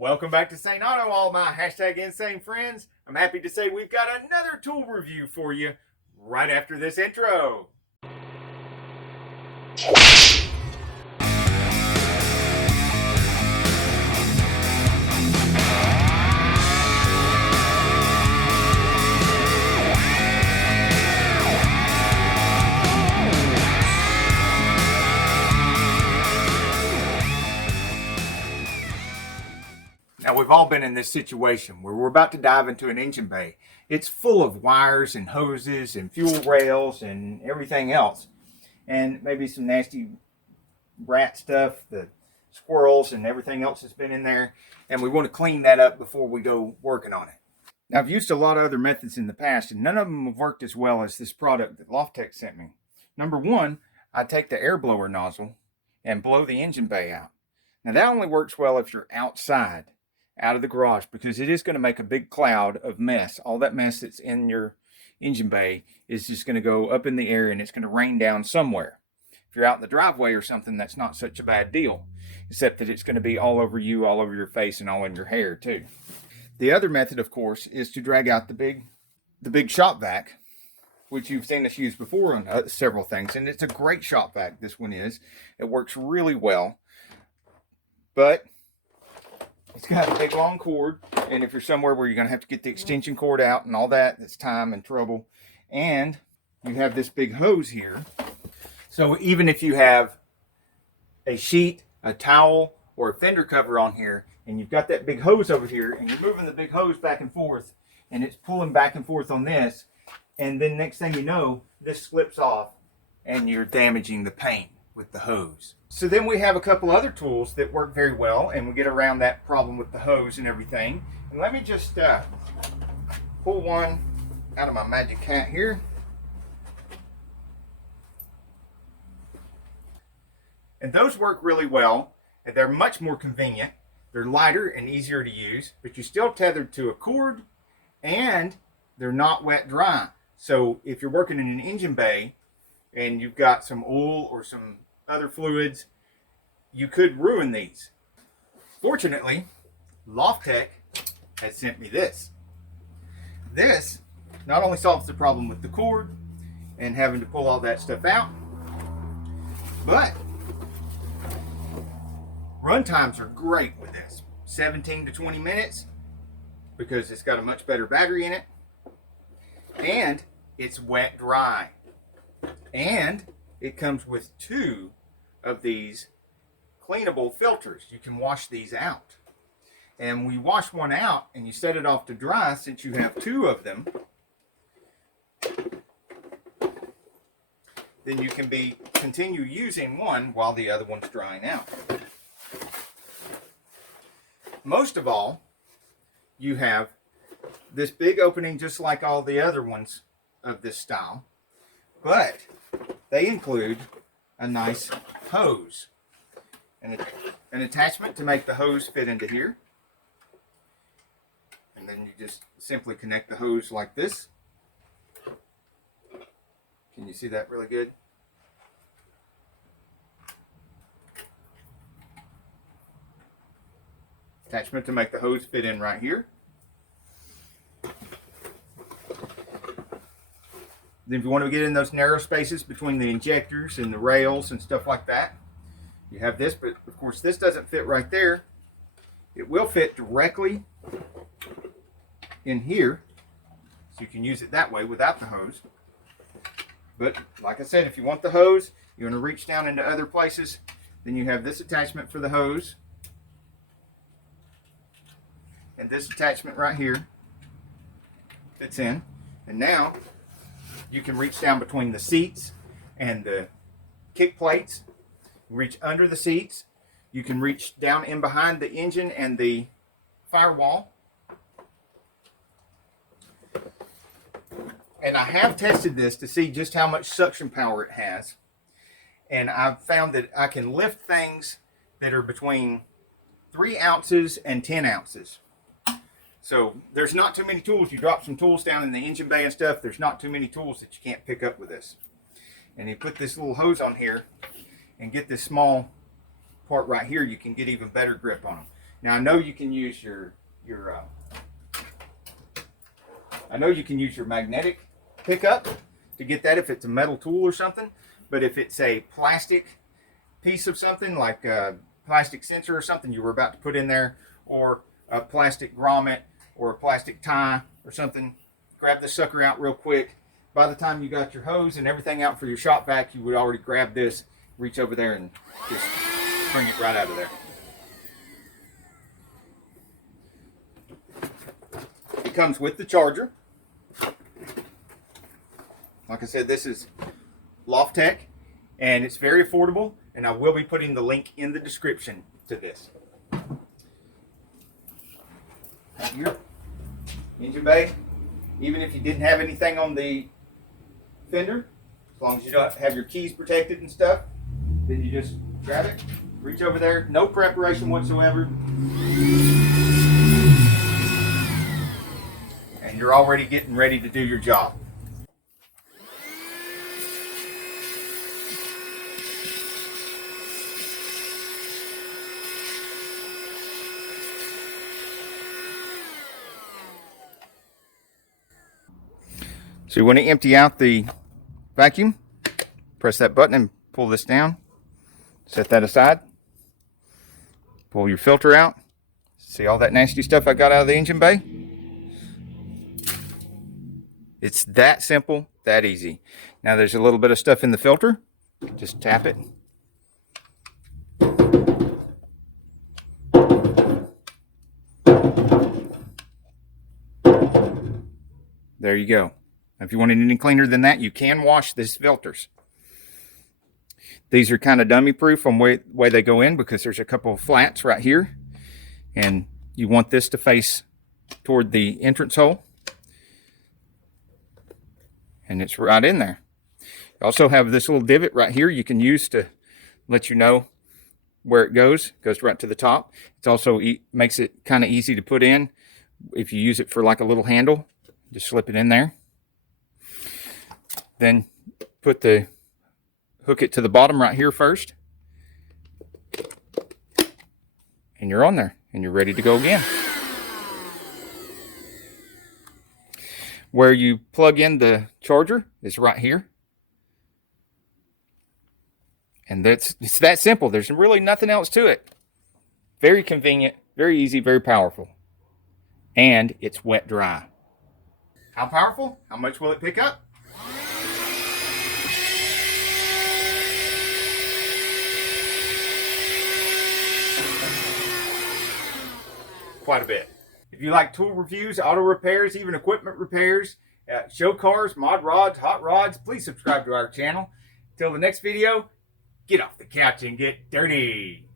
Welcome back to Sane Auto, all my hashtag insane friends. I'm happy to say we've got another tool review for you right after this intro. Now, we've all been in this situation where we're about to dive into an engine bay. It's full of wires and hoses and fuel rails and everything else. And maybe some nasty rat stuff, the squirrels and everything else has been in there. And we want to clean that up before we go working on it. Now, I've used a lot of other methods in the past, and none of them have worked as well as this product that Loftek sent me. Number one, I take the air blower nozzle and blow the engine bay out. Now, that only works well if you're outside, out of the garage, because it is going to make a big cloud of mess. All that mess that's in your engine bay is just going to go up in the air and it's going to rain down somewhere. If you're out in the driveway or something, that's not such a bad deal, except that it's going to be all over you, all over your face, and all in your hair too. The other method, of course, is to drag out the big shop vac, which you've seen us use before on several things, and it's a great shop vac. This one is. It works really well, but it's got a big long cord, and if you're somewhere where you're going to have to get the extension cord out and all that, that's time and trouble. And you have this big hose here. So even if you have a sheet, a towel, or a fender cover on here, and you've got that big hose over here, and you're moving the big hose back and forth, and it's pulling back and forth on this, and then next thing you know, this slips off, and you're damaging the paint with the hose. So then we have a couple other tools that work very well, and we get around that problem with the hose and everything. And let me just pull one out of my magic hat here. And those work really well, and they're much more convenient. They're lighter and easier to use, but you're still tethered to a cord, and they're not wet dry. So if you're working in an engine bay and you've got some oil or some other fluids, you could ruin these. Fortunately, Loftek has sent me this. This not only solves the problem with the cord and having to pull all that stuff out, but run times are great with this. 17 to 20 minutes, because it's got a much better battery in it, and it's wet dry, and it comes with two of these cleanable filters. You can wash these out, and we wash one out and you set it off to dry. Since you have two of them, then you can continue using one while the other one's drying out. Most of all, you have this big opening just like all the other ones of this style, but they include a nice hose and an attachment to make the hose fit into here. And then you just simply connect the hose like this. Can you see that really good? Attachment to make the hose fit in right here. Then if you want to get in those narrow spaces between the injectors and the rails and stuff like that, you have this, but of course this doesn't fit right there. It will fit directly in here, so you can use it that way without the hose. But like I said, if you want the hose, you want to reach down into other places, then you have this attachment for the hose, and this attachment right here fits in. And now you can reach down between the seats and the kick plates, reach under the seats. You can reach down in behind the engine and the firewall. And I have tested this to see just how much suction power it has. And I've found that I can lift things that are between 3 ounces and 10 ounces. So there's not too many tools. You drop some tools down in the engine bay and stuff, there's not too many tools that you can't pick up with this. And you put this little hose on here and get this small part right here, you can get even better grip on them. Now I know you can use your magnetic pickup to get that if it's a metal tool or something, but if it's a plastic piece of something like a plastic sensor or something you were about to put in there, or a plastic grommet or a plastic tie or something, grab the sucker out real quick. By the time you got your hose and everything out for your shop vac, you would already grab this, reach over there and just bring it right out of there. It comes with the charger. Like I said, this is Loftek, and it's very affordable, and I will be putting the link in the description to this. Here, engine bay. Even if you didn't have anything on the fender, as long as you don't have your keys protected and stuff, then you just grab it, reach over there, no preparation whatsoever, and you're already getting ready to do your job. So you want to empty out the vacuum, press that button and pull this down, set that aside, pull your filter out. See all that nasty stuff I got out of the engine bay? It's that simple, that easy. Now there's a little bit of stuff in the filter, just tap it. There you go. If you want it any cleaner than that, you can wash these filters. These are kind of dummy proof on the way they go in, because there's a couple of flats right here, and you want this to face toward the entrance hole, and it's right in there. You also have this little divot right here you can use to let you know where it goes. It goes right to the top. It's also makes it kind of easy to put in if you use it for like a little handle. Just slip it in there. Then hook it to the bottom right here first, and you're on there, and you're ready to go again. Where you plug in the charger is right here, and it's that simple. There's really nothing else to it. Very convenient, very easy, very powerful, and it's wet dry. How powerful? How much will it pick up? Quite a bit. If you like tool reviews, auto repairs, even equipment repairs, show cars, mod rods, hot rods, please subscribe to our channel. Till the next video, get off the couch and get dirty.